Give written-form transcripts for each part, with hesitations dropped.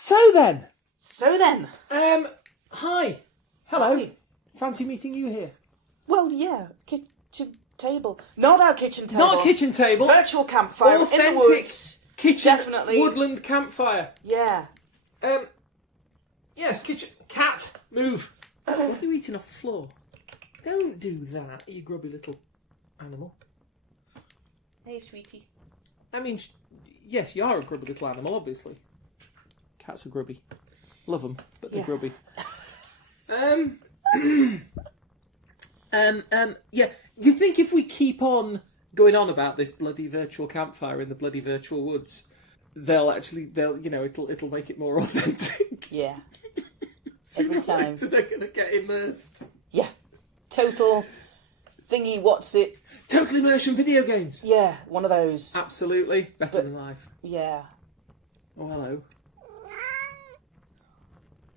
So then. Hi. Hello. Hi. Fancy meeting you here. Well, yeah, kitchen table. Not our kitchen table. Not a kitchen table. Virtual campfire in the Authentic woods. kitchen Definitely. woodland campfire. Yeah. Yes, kitchen. Cat, move. What are you eating off the floor? Don't do that, you grubby little animal. Hey, sweetie. I mean, yes, you are a grubby little animal, obviously. Cats are grubby. Love them, but they're grubby. Yeah. Do you think if we keep on going on about this bloody virtual campfire in the bloody virtual woods, it'll make it more authentic? Yeah. Sooner Every or time. later they're going to get immersed. Yeah. Total thingy, what's it? Total immersion video games. Yeah, one of those. Absolutely. Better than life. Yeah. Oh, hello.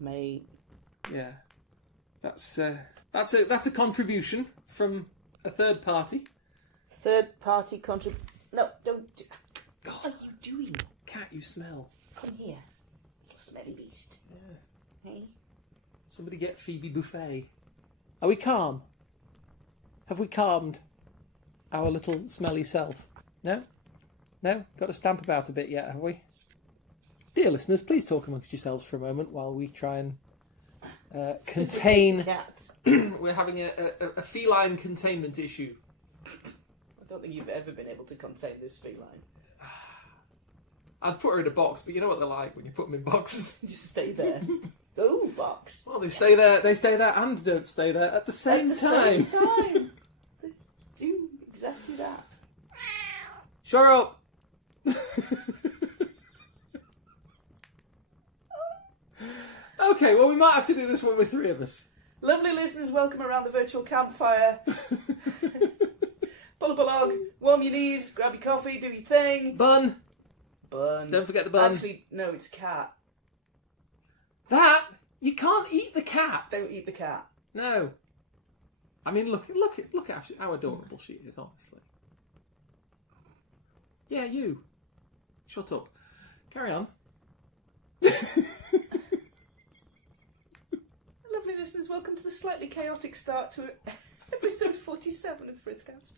Mate. Yeah. That's a contribution from a third party. Third party No, don't do... What are you doing? Cat, you smell. Come here. Little smelly beast. Yeah. Hey? Somebody get Phoebe Buffet. Are we calm? Have we calmed our little smelly self? No? No? Got to stamp about a bit yet, have we? Dear listeners, please talk amongst yourselves for a moment while we try and contain... Cat. We're having a feline containment issue. I don't think you've ever been able to contain this feline. I'd put her in a box, but you know what they're like when you put them in boxes. Just stay there. Go, box. Well, they stay there and don't stay there at the same time. Same time. They do exactly that. Shut up! Okay, well, we might have to do this one with three of us. Lovely listeners, welcome around the virtual campfire. Pull up a log, warm your knees, grab your coffee, do your thing. Bun. Bun. Don't forget the bun. Actually, no, it's cat. That? You can't eat the cat. Don't eat the cat. No. I mean, look at how adorable she is, honestly. Yeah, you. Shut up. Carry on. Lovely listeners, welcome to the slightly chaotic start to episode 47 of Frithcast.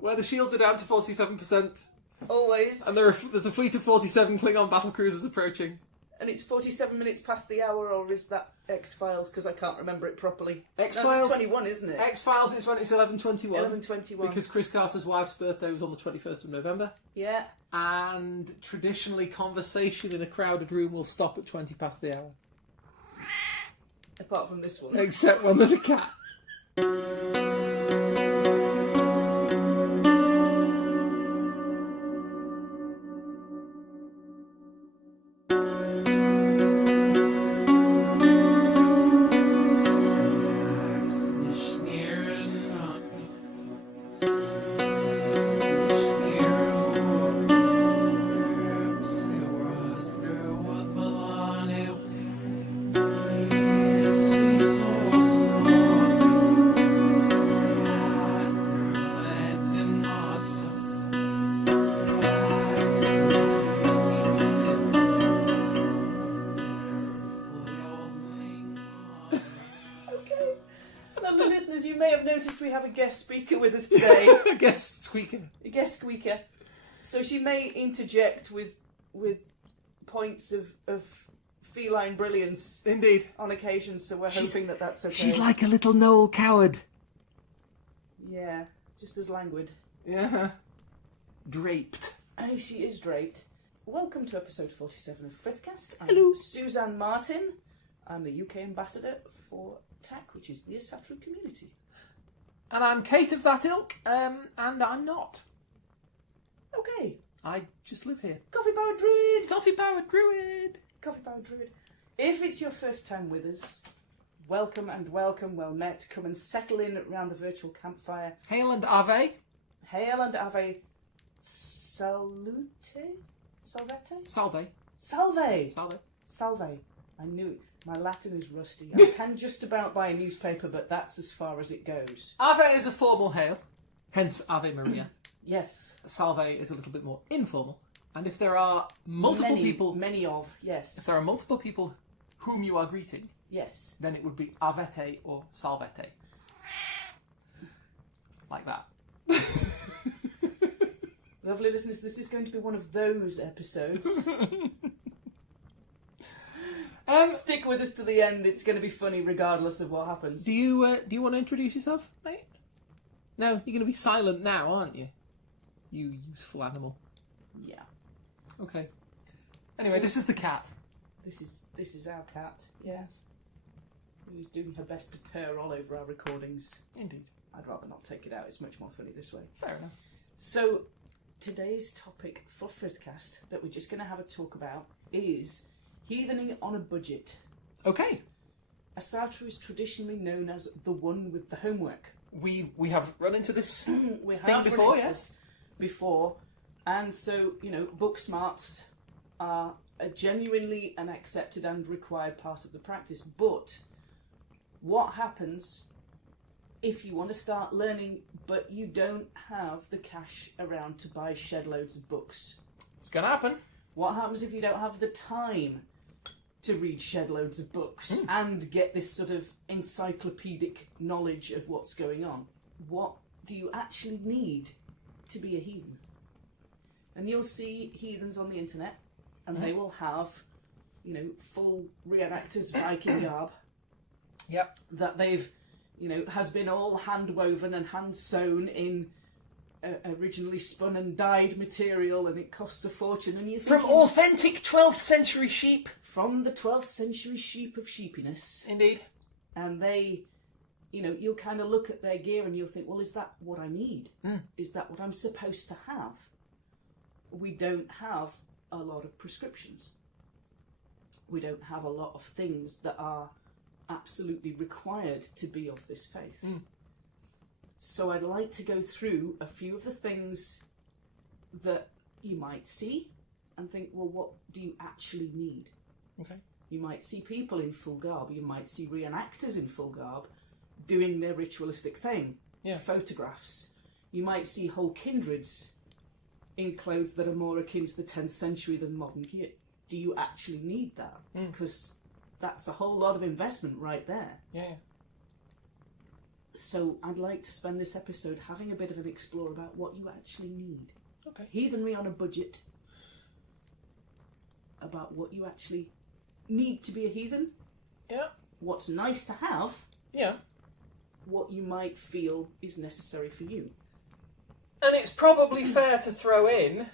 Where the shields are down to 47%. Always. And there's a fleet of 47 Klingon battle cruisers approaching. And it's 47 minutes past the hour, or is that X-Files? Because I can't remember it properly. X-Files? No, it's 21, isn't it? X-Files is when it's 11:21. 11:21. Because Chris Carter's wife's birthday was on the 21st of November. Yeah. And traditionally, conversation in a crowded room will stop at 20 past the hour. Apart from this one. Except when there's a cat. We have a guest speaker with us today. A guest squeaker. A guest squeaker. So she may interject with points of feline brilliance. Indeed. On occasion, so we're hoping that that's okay. She's like a little Noel Coward. Yeah, just as languid. Yeah. Draped. Aye, she is draped. Welcome to episode 47 of Frithcast. Hello. Suzanne Martin. I'm the UK ambassador for TAC, which is the Asatru community. And I'm Kate of that ilk, and I'm not. Okay. I just live here. Coffee Powered Druid! Coffee Powered Druid! Coffee Powered Druid. If it's your first time with us, welcome and welcome, well met. Come and settle in around the virtual campfire. Hail and Ave. Hail and Ave. Salute? Salvete? Salve. Salve! Salve. Salve. I knew it. My Latin is rusty. I can just about buy a newspaper, but that's as far as it goes. Ave is a formal hail, hence Ave Maria. Yes. Salve is a little bit more informal. And if there are multiple people... Many of, If yes. there are multiple people whom you are greeting, Yes. then it would be avete or salvete. Like that. Lovely listeners, this is going to be one of those episodes. Stick with us to the end. It's going to be funny regardless of what happens. Do you want to introduce yourself, mate? No, you're going to be silent now, aren't you? You useful animal. Yeah. Okay. Anyway, this is the cat. This is our cat. Yes. Who's doing her best to purr all over our recordings. Indeed. I'd rather not take it out. It's much more funny this way. Fair enough. So, today's topic for Frithcast that we're just going to have a talk about is heathening on a budget. Okay. Asatra is traditionally known as the one with the homework. We have run into this We thing have before, run into yes? this before, and so book smarts are a genuinely an accepted and required part of the practice. But what happens if you want to start learning, but you don't have the cash around to buy shed loads of books? It's going to happen. What happens if you don't have the time to read shed loads of books and get this sort of encyclopedic knowledge of what's going on? What do you actually need to be a heathen? And you'll see heathens on the internet, and they will have, full reenactors Viking garb Yep. that they've, has been all hand woven and hand sewn in originally spun and dyed material, and it costs a fortune. And you think From authentic 12th century sheep. from the 12th century sheep of sheepiness, Indeed. and they, you'll kind of look at their gear and you'll think, well, is that what I need? Is that what I'm supposed to have? We don't have a lot of prescriptions. We don't have a lot of things that are absolutely required to be of this faith. So I'd like to go through a few of the things that you might see and think, well, what do you actually need? Okay. You might see people in full garb. You might see reenactors in full garb doing their ritualistic thing. Yeah. Photographs. You might see whole kindreds in clothes that are more akin to the 10th century than modern gear. Do you actually need that? Because that's a whole lot of investment right there. Yeah. So I'd like to spend this episode having a bit of an explore about what you actually need. Okay. Heathenry on a budget. About what you actually need to be a heathen. Yeah. What's nice to have. Yeah. What you might feel is necessary for you. And it's probably fair to throw in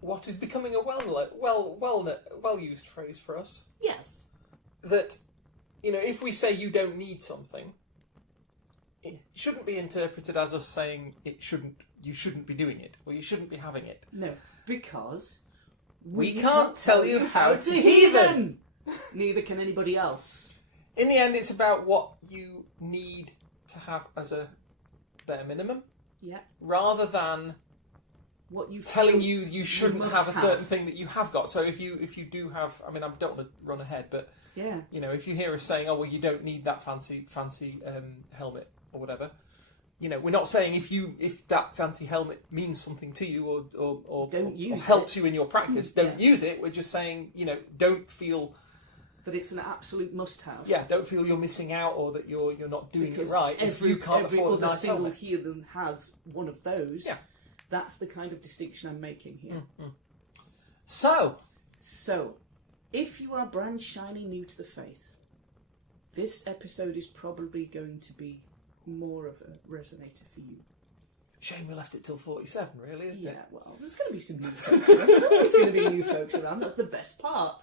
what is becoming a well used phrase for us. Yes. That, if we say you don't need something, it shouldn't be interpreted as us saying you shouldn't be doing it, or you shouldn't be having it. No, because we can't tell you how to heathen. Neither can anybody else. In the end, it's about what you need to have as a bare minimum, Yeah. rather than What you telling feel you shouldn't must have a certain thing that you have got. So if you do have, I don't want to run ahead, but yeah. if you hear us saying, oh well, you don't need that fancy helmet or whatever, we're not saying if that fancy helmet means something to you or helps you in your practice, don't use it. We're just saying, don't feel that it's an absolute must-have. Yeah, don't feel you're missing out or that you're not doing Because it right if you can't afford every a other nice single helmet. heathen has one of those. Yeah. That's the kind of distinction I'm making here. So, if you are brand shiny new to the faith, this episode is probably going to be more of a resonator for you. shame we left it till 47, really, isn't it? Yeah, well, there's going to be some new folks around. There's always going to be new folks around. That's the best part.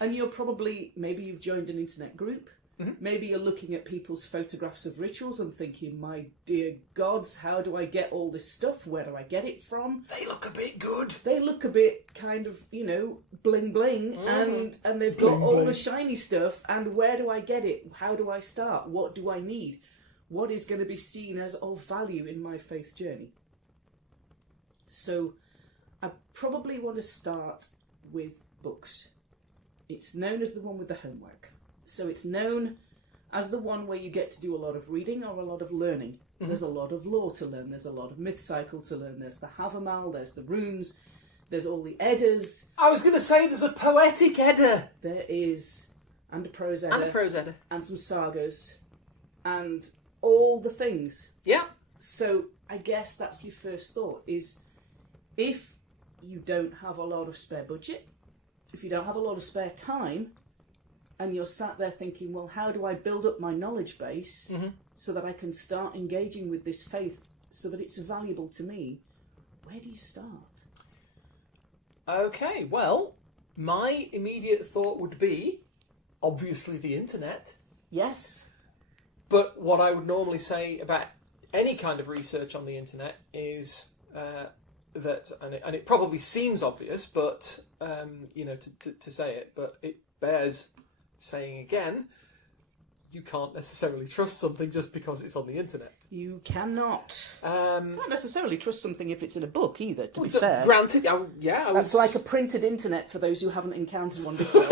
And you're probably, maybe you've joined an internet group. Maybe you're looking at people's photographs of rituals and thinking, my dear gods, how do I get all this stuff? Where do I get it from? They look a bit good. They look a bit kind of, bling bling, and they've got all the shiny stuff, and where do I get it? How do I start? What do I need? What is going to be seen as of value in my faith journey? So, I probably want to start with books. It's known as the one with the homework. So it's known as the one where you get to do a lot of reading or a lot of learning. There's a lot of lore to learn. There's a lot of myth cycle to learn. There's the Havamal. There's the runes. There's all the Eddas. I was going to say there's a poetic Edda. There is. And a prose Edda. And a prose Edda. And some sagas. And all the things. Yeah. So I guess that's your first thought, is if you don't have a lot of spare budget, if you don't have a lot of spare time, and you're sat there thinking, well, how do I build up my knowledge base so that I can start engaging with this faith so that it's valuable to me, where do you start? Okay, well, my immediate thought would be, obviously, the internet. Yes. But what I would normally say about any kind of research on the internet is that, and it probably seems obvious, but, to say it, but it bears saying again, you can't necessarily trust something just because it's on the internet. You cannot. Not necessarily trust something if it's in a book either, to be fair. Granted, That's like a printed internet for those who haven't encountered one before.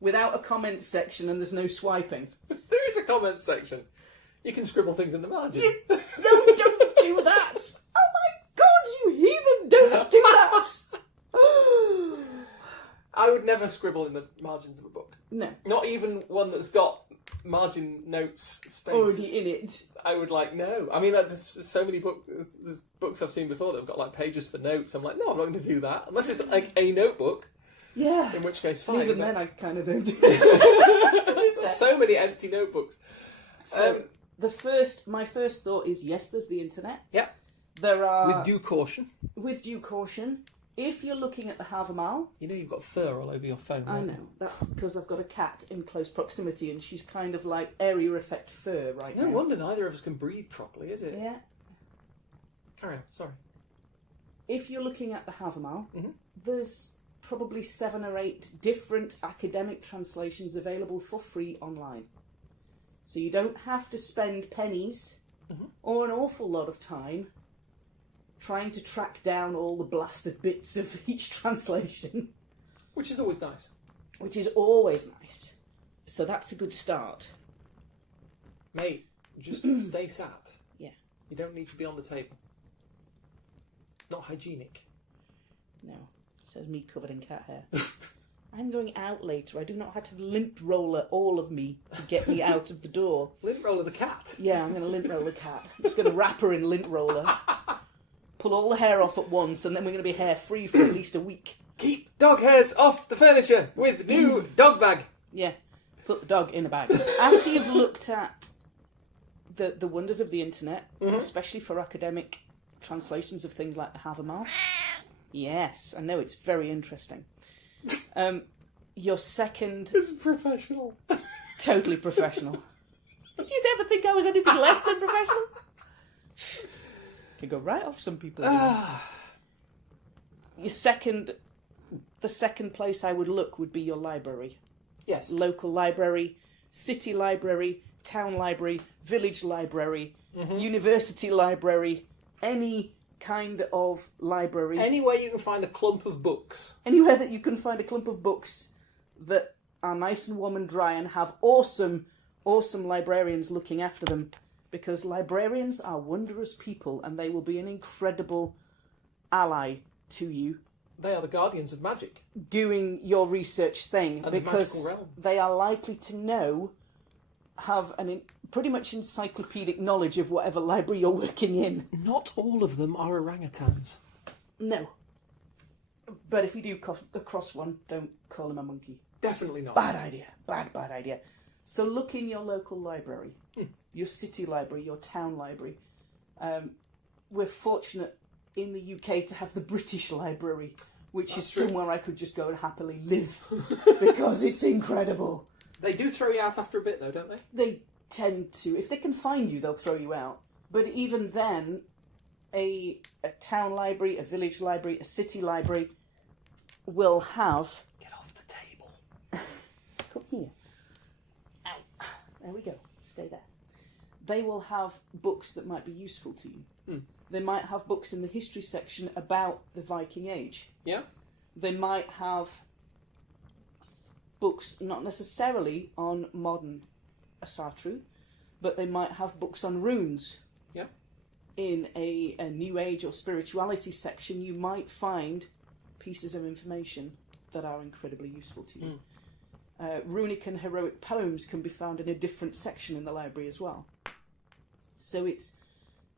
Without a comments section and there's no swiping. There is a comments section. You can scribble things in the margin. No, don't do that! Oh my god, you heathen! Don't do that! I would never scribble in the margins of a book. No. Not even one that's got margin notes space. Already in it. I would no. I mean, there's so many books. There's books I've seen before that have got pages for notes. I'm no, I'm not going to do that unless it's a notebook. Yeah. In which case, fine. Even then, I kind of don't do it. There's so many empty notebooks. So my first thought is yes, there's the internet. Yeah. There are with due caution. With due caution. If you're looking at the Havamal... you've got fur all over your phone. I know. That's because I've got a cat in close proximity and she's kind of like area effect fur right now. No wonder neither of us can breathe properly, is it? Yeah. Carry on, sorry. If you're looking at the Havamal, there's probably 7 or 8 different academic translations available for free online. So you don't have to spend pennies or an awful lot of time trying to track down all the blasted bits of each translation. Which is always nice. Which is always nice. So that's a good start. Mate, just stay sat. Yeah. You don't need to be on the table. It's not hygienic. No. It says me covered in cat hair. I'm going out later. I do not have to lint roller all of me to get me out of the door. Lint roller the cat? Yeah, I'm going to lint roller the cat. I'm just going to wrap her in lint roller. Pull all the hair off at once, and then we're going to be hair free for at least a week. Keep dog hairs off the furniture with new dog bag. Yeah, put the dog in a bag. After you've looked at the wonders of the internet, especially for academic translations of things like the Havamal, yes, I know it's very interesting. Your second... It's professional. Totally professional. Did you ever think I was anything less than professional? Could go right off some people. The second place I would look would be your library. Yes. Local library, city library, town library, village library, university library, any kind of library. Anywhere you can find a clump of books. Anywhere that you can find a clump of books that are nice and warm and dry and have awesome librarians looking after them. Because librarians are wondrous people and they will be an incredible ally to you. They are the guardians of magic. Doing your research thing. And because the magical realms. They are likely to have pretty much encyclopedic knowledge of whatever library you're working in. Not all of them are orangutans. No. But if you do across one, don't call him a monkey. Definitely not. Bad idea. Bad idea. So look in your local library. Your city library, your town library. We're fortunate in the UK to have the British Library, which is somewhere I could just go and happily live because it's incredible. They do throw you out after a bit, though, don't they? They tend to. If they can find you, they'll throw you out. But even then, a town library, a village library, a city library will have... Get off the table. Come here. Ow. There we go. Stay there. They will have books that might be useful to you. They might have books in the history section about the Viking Age. Yeah. They might have books not necessarily on modern Asatru, but they might have books on runes. Yeah. In a New Age or spirituality section, you might find pieces of information that are incredibly useful to you. Runic and heroic poems can be found in a different section in the library as well. So it's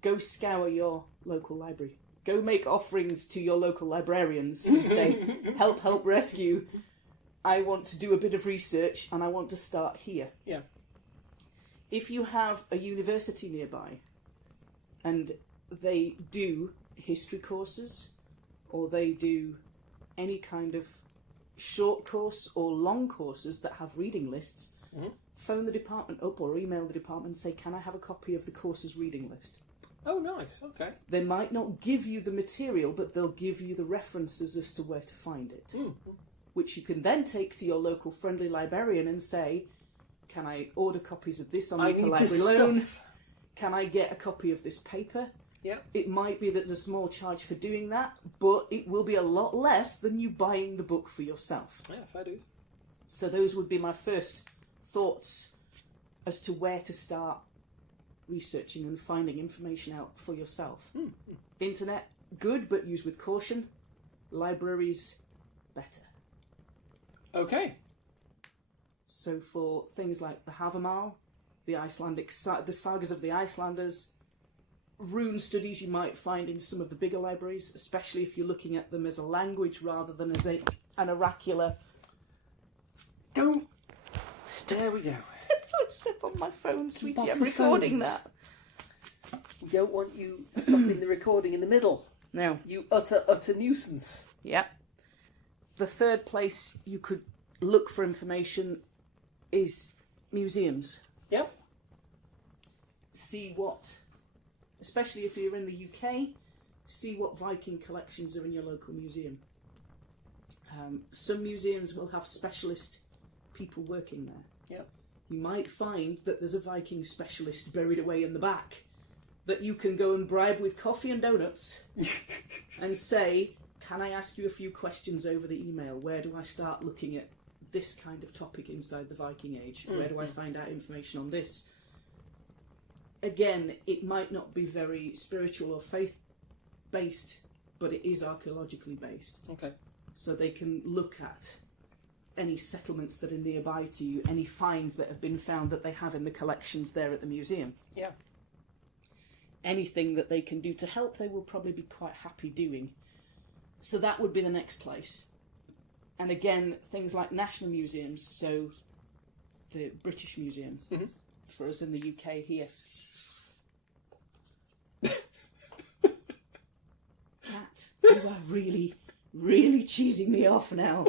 go scour your local library. Go make offerings to your local librarians and say, help, help, rescue. I want to do a bit of research and I want to start here. Yeah. If you have a university nearby and they do history courses or they do any kind of short course or long courses that have reading lists, phone the department up or email the department and say, can I have a copy of the course's reading list? Oh, nice. Okay. They might not give you the material, but they'll give you the references as to where to find it, which you can then take to your local friendly librarian and say, can I order copies of this on interlibrary loan? Can I get a copy of this paper? Yeah. It might be that there's a small charge for doing that, but it will be a lot less than you buying the book for yourself. Yeah, fair dues. So those would be my first thoughts as to where to start researching and finding information out for yourself. Internet, good, but used with caution. Libraries, better. Okay. So for things like the Havamal, the Icelandic, the sagas of the Icelanders, rune studies you might find in some of the bigger libraries, especially if you're looking at them as a language rather than as an oracular. Don't. There we go. Don't step on my phone, sweetie. Off I'm the recording phones. that. We don't want you stopping the recording in the middle. No. You utter nuisance. Yeah. The third place you could look for information is museums. Yep. See what, especially if you're in the UK, see what Viking collections are in your local museum. Some museums will have specialist people working there. Yep. You might find that there's a Viking specialist buried away in the back that you can go and bribe with coffee and donuts and say, can I ask you a few questions over the email? Where do I start looking at this kind of topic inside the Viking Age? Where do I find out information on this? Again, it might not be very spiritual or faith-based, but it is archaeologically based. Okay. So they can look at any settlements that are nearby to you, any finds that have been found that they have in the collections there at the museum. Yeah. Anything that they can do to help, they will probably be quite happy doing. So that would be the next place. And again, things like national museums, so the British Museum, for us in the UK here. Matt, you are really, really cheesing me off now.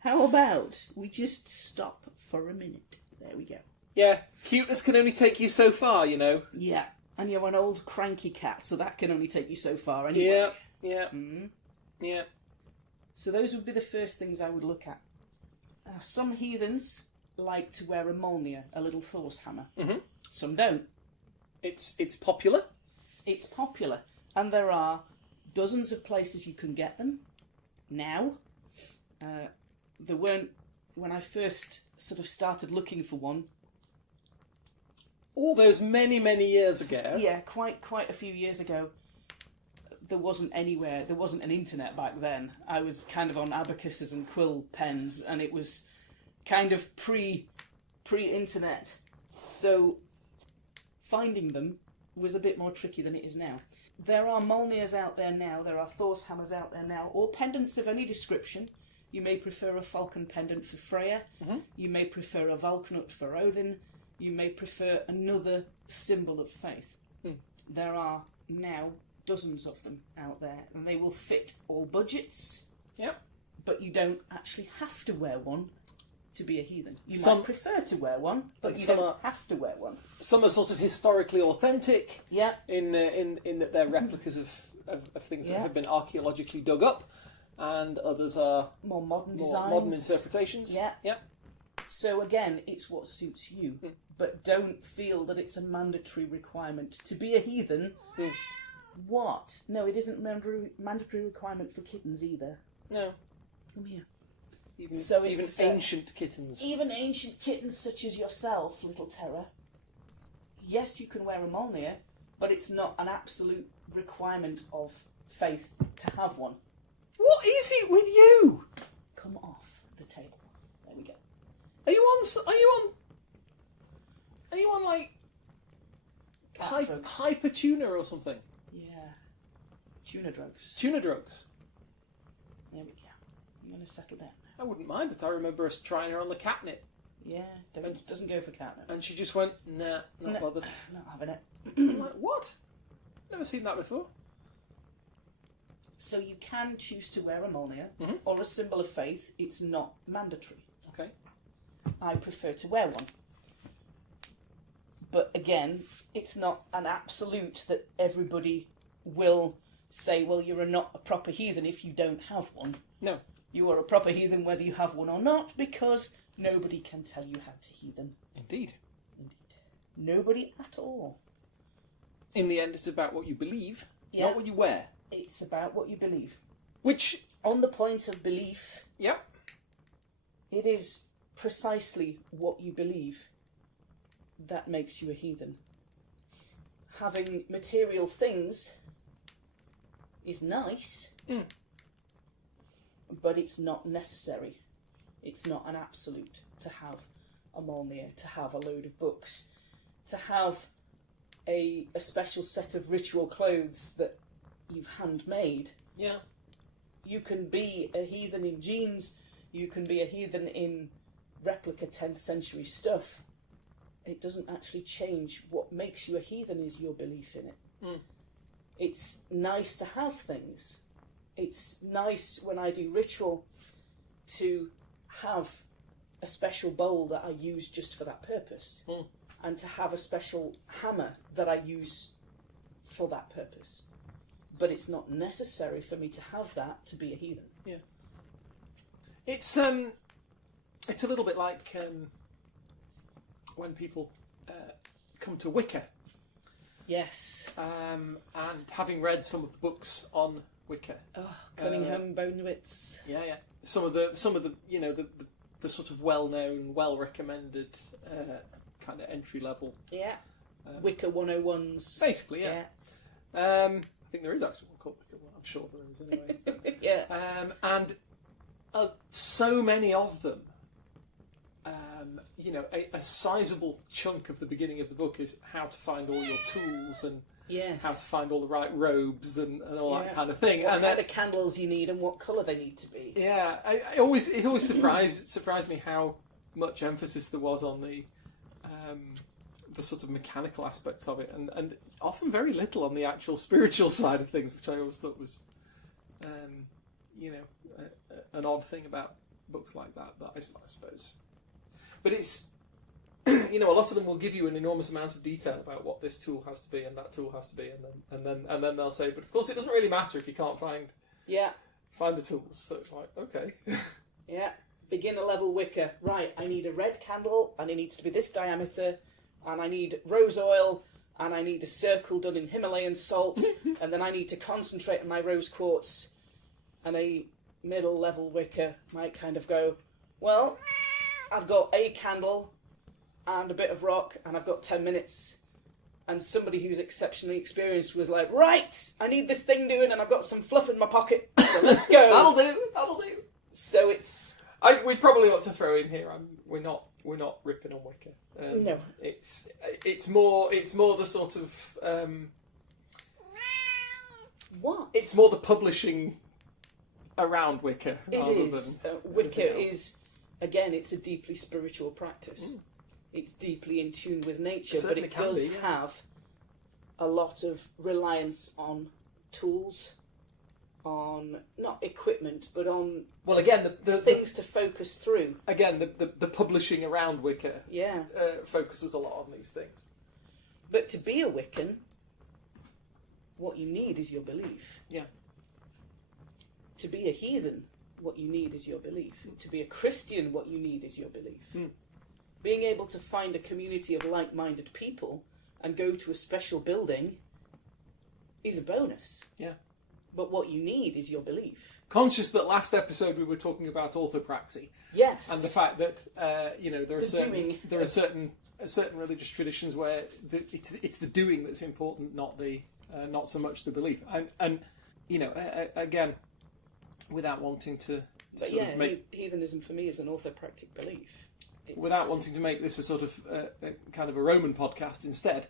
How about we just stop for a minute? There we go. Yeah, cuteness can only take you so far, you know. Yeah, and you're an old cranky cat, so that can only take you so far anyway. Yeah. Yeah. So those would be the first things I would look at. Some heathens like to wear a Molnir, a little Thor's hammer. Some don't. It's popular. It's popular, and there are dozens of places you can get them now. There weren't when I first sort of started looking for one. All those many, many years ago. Yeah, quite a few years ago. There wasn't anywhere. There wasn't an internet back then. I was kind of on abacuses and quill pens, and it was kind of pre-internet. So finding them was a bit more tricky than it is now. There are Molnirs out there now. There are Thor's hammers out there now, or pendants of any description. You may prefer a falcon pendant for Freya. You may prefer a Valknut for Odin. You may prefer another symbol of faith. There are now dozens of them out there, and they will fit all budgets. Yep. But you don't actually have to wear one to be a heathen. You Some- might prefer to wear one, but you some don't are- have to wear one. Some are sort of historically authentic. Yeah. In that they're replicas of things that Yeah. have been archaeologically dug up, and others are More modern more designs. modern interpretations. Yeah. Yep. So again, it's what suits you, but don't feel that it's a mandatory requirement to be a heathen. What? No, it isn't mandatory requirement for kittens either. No. Come here. Even, So even it's, ancient kittens. Even ancient kittens such as yourself, little terror. Yes, you can wear a Molnir, but it's not an absolute requirement of faith to have one. What is it with you? Come off the table. There we go. Are you on like Drugs. hyper tuna or something? Yeah. Tuna drugs. Tuna drugs. There we go. I'm going to settle down now. I wouldn't mind, but I remember us trying her on the catnip. Yeah, doesn't go for catnip. And she just went, nah, not bothered. Not having it. I'm like, what? Never seen that before. So you can choose to wear a molnia Mm-hmm. or a symbol of faith. It's not mandatory. Okay. I prefer to wear one. But again, it's not an absolute that everybody will say, well, you're not a proper heathen if you don't have one. No. You are a proper heathen whether you have one or not, because nobody can tell you how to heathen. Indeed. Nobody at all. In the end, it's about what you believe, Yeah. not what you wear. It's about what you believe. Which, On the point of belief, yeah, it is precisely what you believe that makes you a heathen. Having material things is nice, but it's not necessary. It's not an absolute to have a molnia, to have a load of books, to have a special set of ritual clothes that you've handmade. yeah, You can be a heathen in jeans, you can be a heathen in replica 10th century stuff. It doesn't actually change. What makes you a heathen is your belief in it. It's nice to have things. It's nice when I do ritual to have a special bowl that I use just for that purpose, and to have a special hammer that I use for that purpose. But it's not necessary for me to have that to be a heathen. yeah. It's a little bit like when people come to Wicca. Yes. And having read some of the books on Wicca. Oh, Cunningham Bonewits. Yeah, yeah. Some of the you know the sort of well-known, well-recommended kind of entry-level. Yeah. Wicca 101s. Basically, yeah. I think there is actually one called Wicca. I'm sure there is anyway. Yeah. And so many of them. You know, a sizable chunk of the beginning of the book is how to find all your tools and Yes. how to find all the right robes and all that kind of thing. What and kind of candles you need and what colour they need to be. yeah, it always surprised me how much emphasis there was on the sort of mechanical aspects of it, and often very little on the actual spiritual side of things, which I always thought was, you know, an odd thing about books like that. But I suppose. But it's, you know, a lot of them will give you an enormous amount of detail about what this tool has to be and that tool has to be, and then they'll say, but of course it doesn't really matter if you can't find the tools. So it's like, okay. Yeah. Beginner level Wicca. Right, I need a red candle and it needs to be this diameter, and I need rose oil, and I need a circle done in Himalayan salt, and then I need to concentrate on my rose quartz. And a middle level Wicca might kind of go, well, I've got a candle and a bit of rock, and I've got 10 minutes. And somebody who's exceptionally experienced was like, right, I need this thing doing, and I've got some fluff in my pocket, so let's go. That'll do. So it's... We probably ought to throw in here. We're not ripping on Wicca. No. It's more the sort of What? it's more the publishing around Wicca It rather is. than Wicca anything else. is, again, it's a deeply spiritual practice. It's deeply in tune with nature, but Certainly it can does be, yeah. have a lot of reliance on tools, on not equipment, but on Well, again, the things to focus through. again the publishing around Wicca Yeah. focuses a lot on these things. But to be a Wiccan, what you need is your belief. Yeah. To be a heathen, what you need is your belief. To be a Christian, what you need is your belief. Being able to find a community of like-minded people and go to a special building is a bonus. Yeah. But what you need is your belief. Conscious that last episode we were talking about orthopraxy Yes. and the fact that you know there are doing. certain religious traditions where it's the doing that's important, not so much the belief. And you know again, without wanting to But sort of make... heathenism for me is an orthopractic belief. Without wanting to make this a sort of a kind of a Roman podcast instead.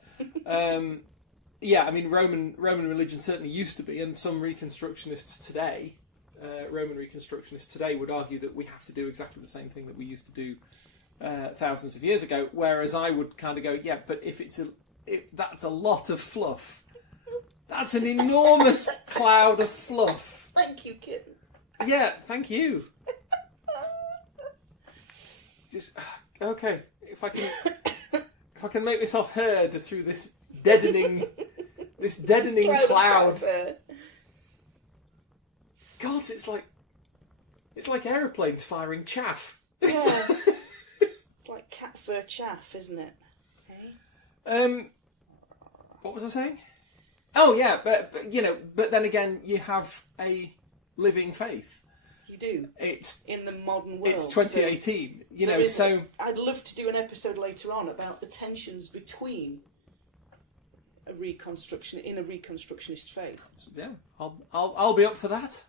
Yeah, I mean, Roman religion certainly used to be, and some Reconstructionists today, Roman Reconstructionists today, would argue that we have to do exactly the same thing that we used to do thousands of years ago. Whereas I would kind of go, yeah, but if that's a lot of fluff. That's an enormous cloud of fluff. Thank you, kitten. Yeah, thank you. Just okay. If I can make myself heard through this deadening cloud. God, it's like aeroplanes firing chaff. Yeah. It's like cat fur chaff, isn't it? Okay. What was I saying? Oh yeah, but but then again, you have a living faith. You do. It's in the modern world. It's 2018. So I'd love to do an episode later on about the tensions between a reconstructionist faith. Yeah, I'll be up for that.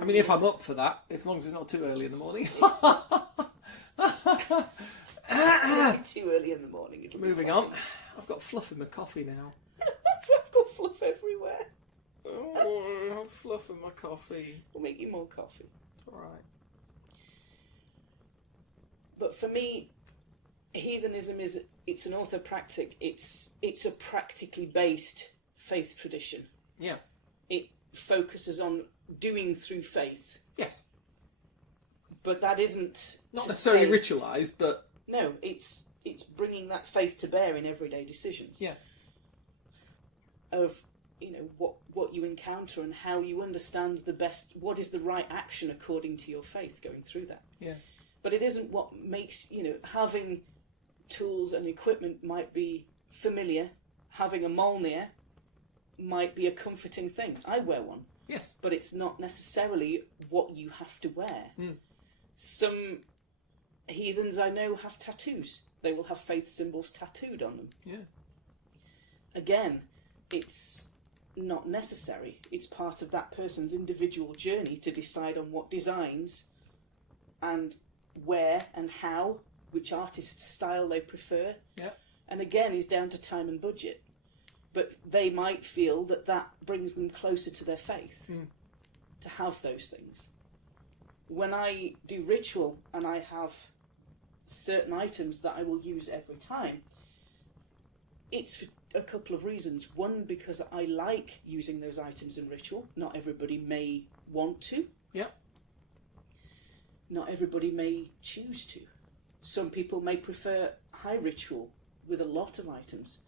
I mean, if I'm up for that, as long as it's not too early in the morning. Too early in the morning. Moving on. I've got fluff in my coffee now. I've got fluff everywhere. Oh, I have fluff in my coffee. We'll make you more coffee. All right. But for me, heathenism it's an orthopractic. It's a practically based faith tradition. Yeah. It focuses on doing through faith. Yes. But that isn't not necessarily ritualised, but no, it's bringing that faith to bear in everyday decisions. Yeah. Of what you encounter and how you understand what is the right action according to your faith going through that. Yeah. But it isn't what makes having tools and equipment might be familiar. Having a Mjolnir might be a comforting thing. I wear one. Yes. But it's not necessarily what you have to wear. Mm. Some heathens I know have tattoos. They will have faith symbols tattooed on them. Yeah. Again, it's not necessary. It's part of that person's individual journey to decide on what designs and where and how, which artist's style they prefer. Yeah. And again, is down to time and budget. But they might feel that brings them closer to their faith, to have those things. When I do ritual and I have certain items that I will use every time, it's for a couple of reasons. One, because I like using those items in ritual. Not everybody may want to. Yeah. Not everybody may choose to. Some people may prefer high ritual with a lot of items.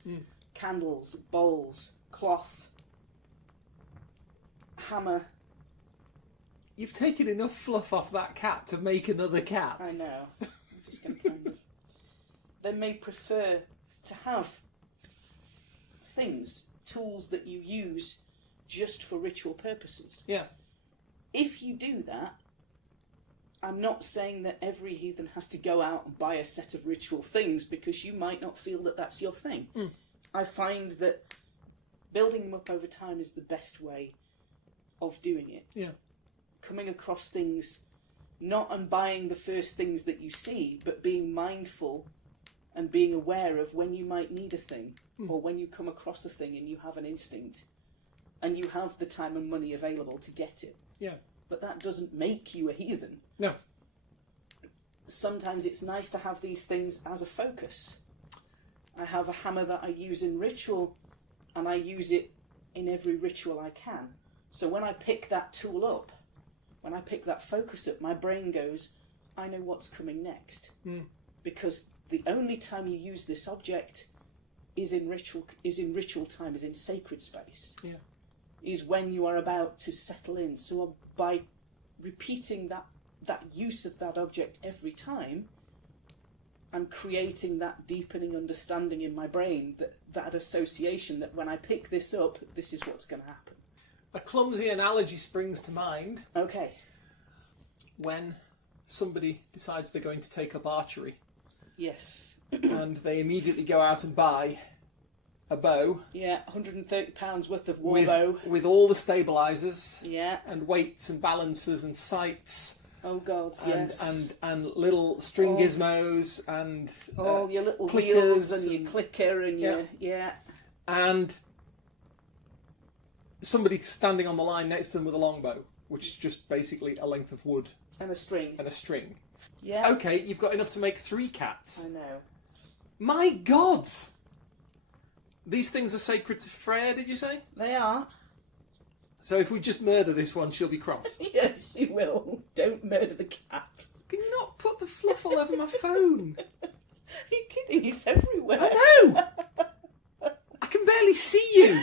Candles, bowls, cloth, hammer. You've taken enough fluff off that cat to make another cat. I know. I'm just going to kind of... They may prefer to have things, tools that you use just for ritual purposes. Yeah. If you do that, I'm not saying that every heathen has to go out and buy a set of ritual things, because you might not feel that that's your thing. I find that building them up over time is the best way of doing it. Yeah. Coming across things, not and buying the first things that you see, but being mindful and being aware of when you might need a thing, or when you come across a thing and you have an instinct and you have the time and money available to get it. Yeah. But that doesn't make you a heathen. No. Sometimes it's nice to have these things as a focus. I have a hammer that I use in ritual, and I use it in every ritual I can. So when I pick that tool up, when I pick that focus up, my brain goes, I know what's coming next. Because the only time you use this object is in ritual time, is in sacred space. Yeah. Is when you are about to settle in. So by repeating that use of that object every time, I'm creating that deepening understanding in my brain, that association, that when I pick this up, this is what's going to happen. A clumsy analogy springs to mind. Okay. When somebody decides they're going to take up archery. Yes. And they immediately go out and buy a bow. Yeah, £130 worth of war with, bow. with all the stabilisers. Yeah. And weights and balancers and sights. Oh God, and, yes. and little string gizmos and all your little clickers wheels and your clicker and your and somebody standing on the line next to them with a longbow, which is just basically a length of wood and a string. Yeah. Okay, you've got enough to make 3 cats. I know. My God! These things are sacred to Freya, did you say? They are. So if we just murder this one, she'll be cross. Yes, she will. Don't murder the cat. Can you not put the fluff all over my phone? Are you kidding? It's everywhere. I know! I can barely see you!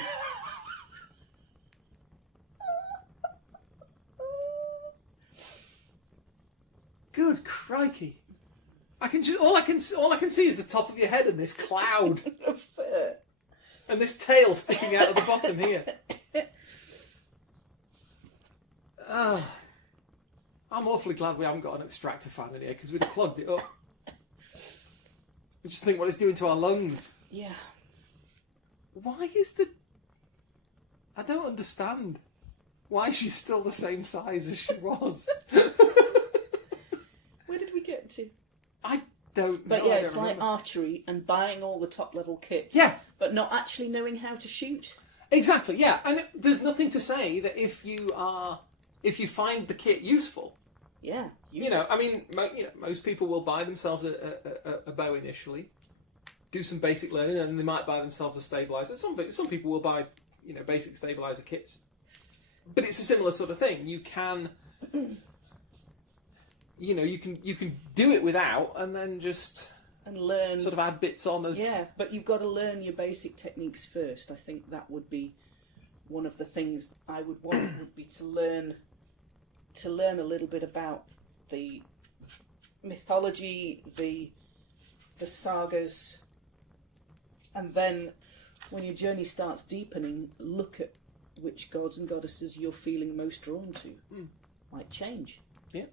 Good crikey! All I can see is the top of your head and this cloud Of fur. and this tail sticking out of the bottom here. I'm awfully glad we haven't got an extractor fan in here because we'd have clogged it up. We just think what it's doing to our lungs. Yeah. Why is the... I don't understand. Why she's still the same size as she was. Where did we get to? I don't know. But yeah, it's like archery and buying all the top-level kit. Yeah. But not actually knowing how to shoot. Exactly, yeah. And there's nothing to say that if you find the kit useful... Yeah. I mean, most people will buy themselves a bow initially, do some basic learning, and they might buy themselves a stabilizer. Some people will buy, basic stabilizer kits. But it's a similar sort of thing. You can, you can do it without, and then just and learn, sort of add bits on as. Yeah, but you've got to learn your basic techniques first. I think that would be one of the things I would want would be to learn a little bit about the mythology, the sagas, and then when your journey starts deepening, look at which gods and goddesses you're feeling most drawn to. Might change. Yeah.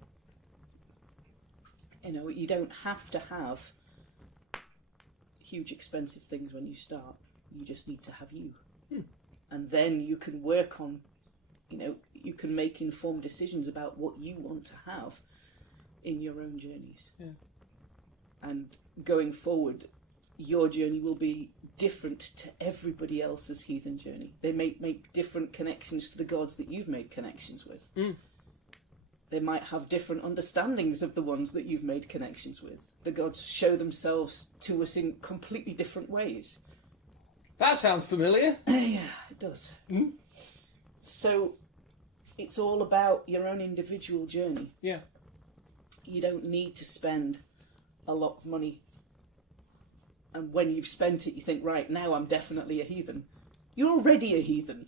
You don't have to have huge expensive things when you start. You just need to have you. And then you can work on, you can make informed decisions about what you want to have in your own journeys. Yeah. And going forward, your journey will be different to everybody else's heathen journey. They may make different connections to the gods that you've made connections with. They might have different understandings of the ones that you've made connections with. The gods show themselves to us in completely different ways. That sounds familiar. Yeah, it does. So it's all about your own individual journey. Yeah. You don't need to spend a lot of money. And when you've spent it, you think, right, now I'm definitely a heathen. You're already a heathen.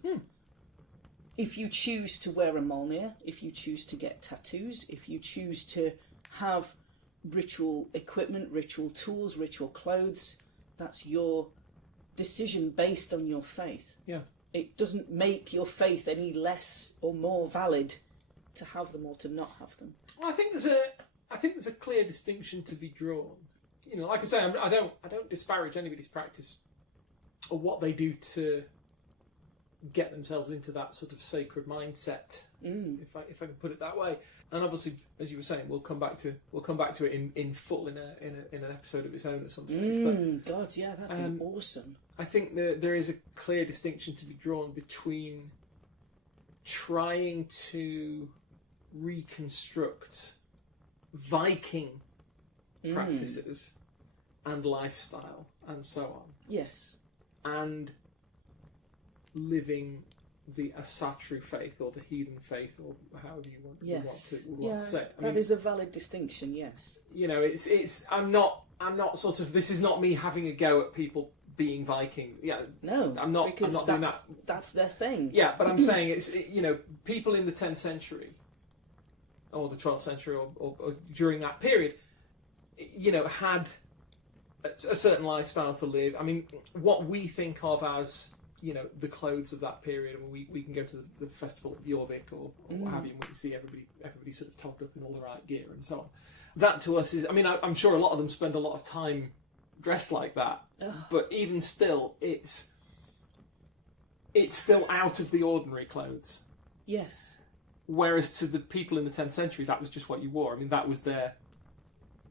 If you choose to wear a Molnir, if you choose to get tattoos, if you choose to have ritual equipment, ritual tools, ritual clothes, that's your decision based on your faith. Yeah. It doesn't make your faith any less or more valid to have them or to not have them. Well, I think there's a clear distinction to be drawn. Like I say, I don't disparage anybody's practice or what they do to get themselves into that sort of sacred mindset, if I can put it that way. And obviously, as you were saying, we'll come back to it in full in an episode of its own at some stage. But God, yeah, that'd be awesome. I think there is a clear distinction to be drawn between trying to reconstruct Viking practices and lifestyle and so on. Yes. And living the Asatru faith or the heathen faith or however you want to say it. That is a valid distinction, yes. It's I'm not sort of, this is not me having a go at people being Vikings. Yeah. No. I'm not because doing that. That's their thing. Yeah, but I'm saying people in the 10th century or the 12th century or during that period, had a certain lifestyle to live. I mean, what we think of as, the clothes of that period. I mean, we can go to the festival of Jorvik or what have you, and we can see everybody sort of togged up in all the right gear and so on. That to us is, I mean, I'm sure a lot of them spend a lot of time dressed like that. Ugh. But even still, it's it's still out of the ordinary clothes. Yes. Whereas to the people in the 10th century, that was just what you wore. I mean, that was their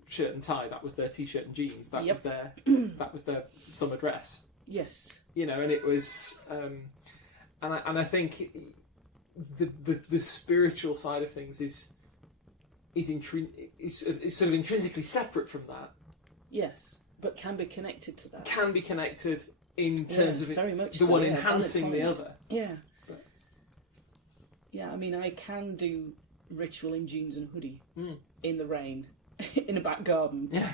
shirt and tie, that was their t-shirt and jeans, that was their summer dress. Yes. You know, and it was, and I think the spiritual side of things is sort of intrinsically separate from that. Yes, but can be connected to that. Can be connected in terms of very much the so, one yeah, enhancing the valid other. Yeah. But- Yeah, I mean, I can do ritual in jeans and hoodie in the rain in a back garden. Yeah.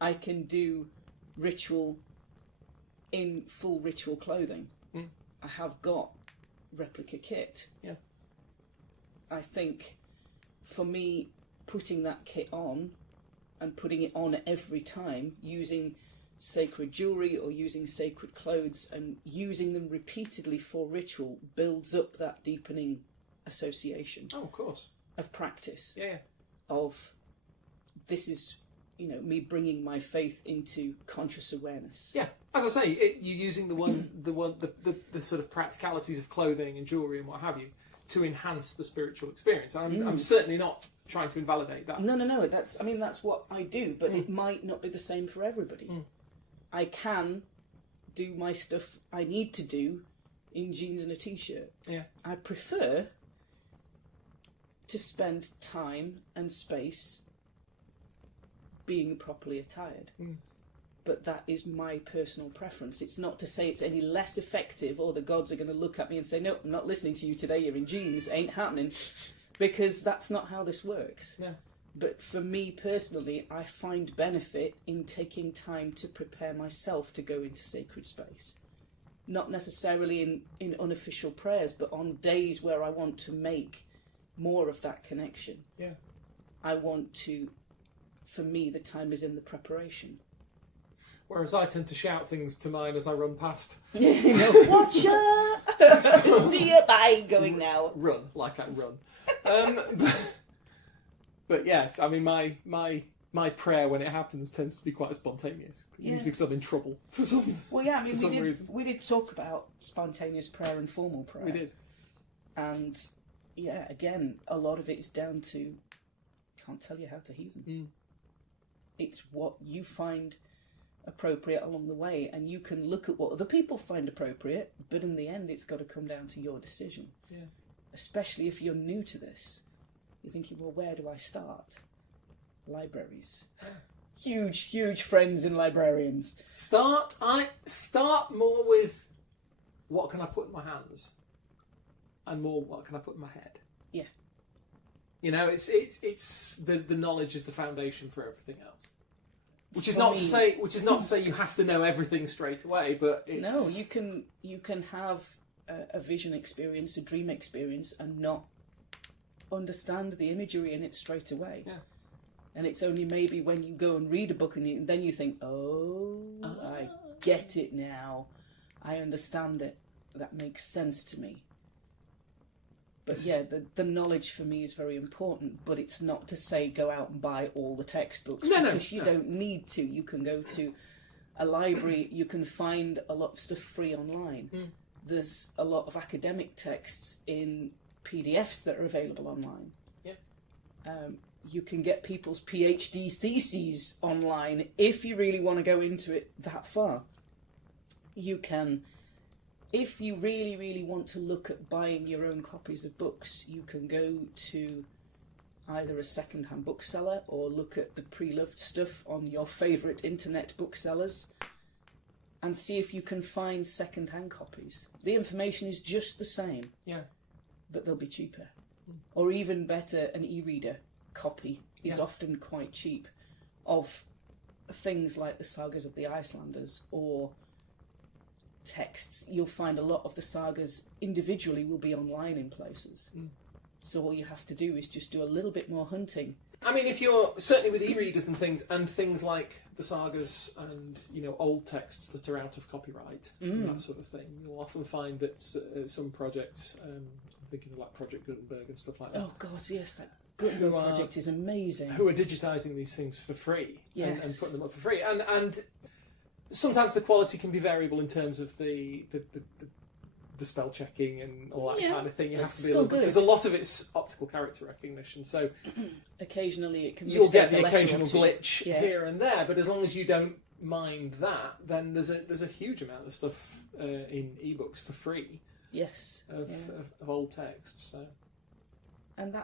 I can do ritual in full ritual clothing. I have got replica kit. Yeah. I think for me, putting that kit on and putting it on every time, using sacred jewellery or using sacred clothes and using them repeatedly for ritual builds up that deepening association. Oh, of course. Of practice. Yeah. Of this is, you know, me bringing my faith into conscious awareness. Yeah. As I say, you're using the sort of practicalities of clothing and jewellery and what have you to enhance the spiritual experience. I'm certainly not trying to invalidate that. No. That's what I do, but it might not be the same for everybody. I can do my stuff I need to do in jeans and a t-shirt. Yeah. I prefer to spend time and space being properly attired. But that is my personal preference. It's not to say it's any less effective or the gods are going to look at me and say, no, I'm not listening to you today, you're in jeans, ain't happening. Because that's not how this works. Yeah. But for me personally, I find benefit in taking time to prepare myself to go into sacred space. Not necessarily in unofficial prayers, but on days where I want to make more of that connection. Yeah. I want to, for me, the time is in the preparation. Whereas I tend to shout things to mine as I run past. You know, watch ya! See ya, bye, going now. Run, like I run. But yes, I mean, my prayer when it happens tends to be quite spontaneous. Usually because I'm in trouble for some Well, yeah, I mean, for some reason. we did talk about spontaneous prayer and formal prayer. We did. And, yeah, again, a lot of it is down to, can't tell you how to heathen. It's what you find appropriate along the way, and you can look at what other people find appropriate, but in the end it's got to come down to your decision. Yeah. Especially if you're new to this. You're thinking, well, where do I start? Libraries. Huge friends in librarians. Start more with what can I put in my hands, and more what can I put in my head. Yeah. You know, it's the knowledge is the foundation for everything else. Which is not to say you have to know everything straight away, but it's... No, you can have a vision experience, a dream experience, and not understand the imagery in it straight away. Yeah. And it's only maybe when you go and read a book and then you think, I get it now. I understand it. That makes sense to me. But yeah, the knowledge for me is very important, but it's not to say go out and buy all the textbooks, because you don't need to. You can go to a library, you can find a lot of stuff free online. There's a lot of academic texts in PDFs that are available online. Yeah. You can get people's PhD theses online if you really want to go into it that far. You can... If you really want to look at buying your own copies of books, you can go to either a second-hand bookseller or look at the pre-loved stuff on your favourite internet booksellers and see if you can find second-hand copies. The information is just the same, but they'll be cheaper. Or even better, an e-reader copy is often quite cheap of things like the Sagas of the Icelanders or texts. You'll find a lot of the sagas individually will be online in places. So all you have to do is just do a little bit more hunting. I mean, if you're certainly with e-readers and things like the sagas and, you know, old texts that are out of copyright and that sort of thing, you'll often find that some projects, I'm thinking of like Project Gutenberg and stuff like that. Oh God, yes, that Gutenberg project is amazing. Who are digitising these things for free and putting them up for free, and sometimes the quality can be variable in terms of the the spell checking and all that Yeah, kind of thing. You have it's to be a still little because a lot of it's optical character recognition. So Occasionally it can you'll get mistake the a letter or occasional two. glitch Yeah. here and there, but as long as you don't mind that, then there's a huge amount of stuff in ebooks for free Yes. of, Yeah. of old texts. So. And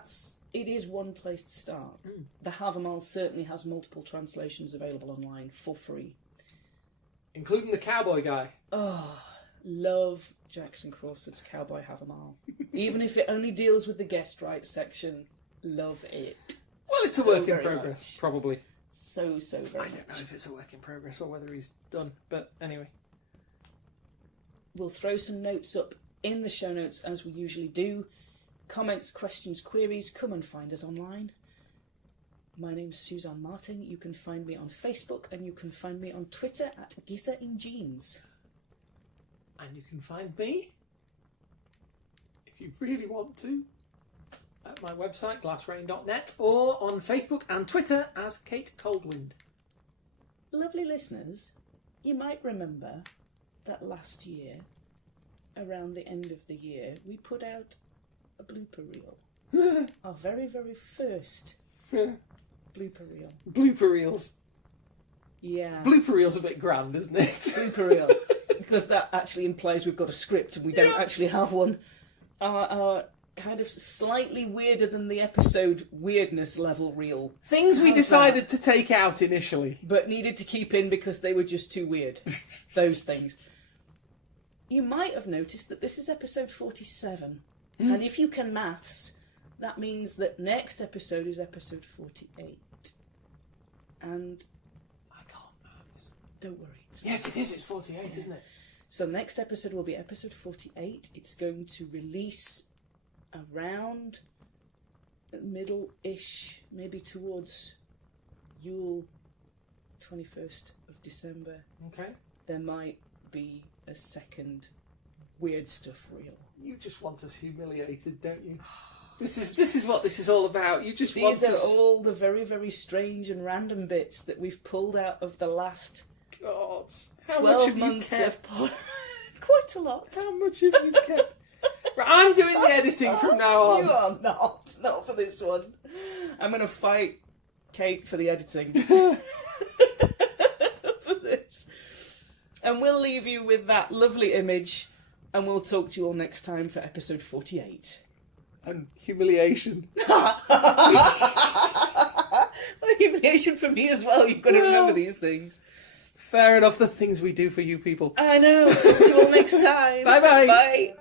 it is one place to start. The Havamal certainly has multiple translations available online for free. Including the cowboy guy. Oh, love Jackson Crawford's Cowboy Havamal. Even if it only deals with the guest rights section, love it. Well, it's a So work in very progress, much. probably. So very I don't know much. if it's a work in progress or whether he's done, but anyway. We'll throw some notes up in the show notes as we usually do. Comments, questions, queries, come and find us online. My name's Suzanne Martin. You can find me on Facebook and you can find me on Twitter at Githa in Jeans. And you can find me, if you really want to, at my website, glassrain.net, or on Facebook and Twitter as Kate Coldwind. Lovely listeners, you might remember that last year, around the end of the year, we put out a blooper reel. Our very, very first blooper reel. Blooper reels. Yeah. Blooper reel's a bit grand, isn't it? Blooper reel. Because that actually implies we've got a script and we don't actually have one. Our kind of slightly weirder than the episode weirdness level reel. Things we How's decided to take out initially. But needed to keep in because they were just too weird. Those things. You might have noticed that this is episode 47. And if you can maths, that means that next episode is episode 48. And I can't maths. don't worry. Yes, it is. It's 48, isn't it? So next episode will be episode 48. It's going to release around middle-ish, maybe towards Yule, 21st of December. Okay. There might be a second weird stuff reel. You just want us humiliated, don't you? This is what this is all about. You just want These are us... all the very, very strange and random bits that we've pulled out of the last God. How 12 much have months you of kept? quite a lot. How much have you kept? Right, I'm doing the editing from now on. You are not for this one. I'm going to fight Kate for the editing for this. And we'll leave you with that lovely image, and we'll talk to you all next time for episode 48. And humiliation. Humiliation for me as well. You've got to remember these things. Fair enough, the things we do for you people. I know. Talk to you all next time. Bye-bye. Bye.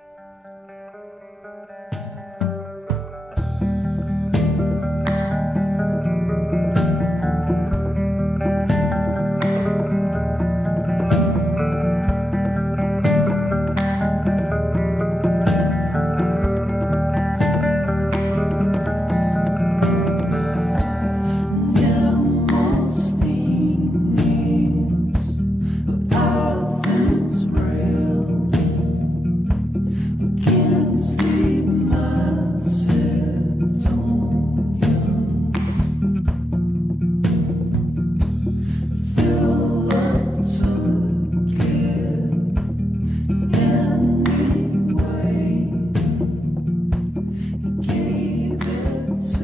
To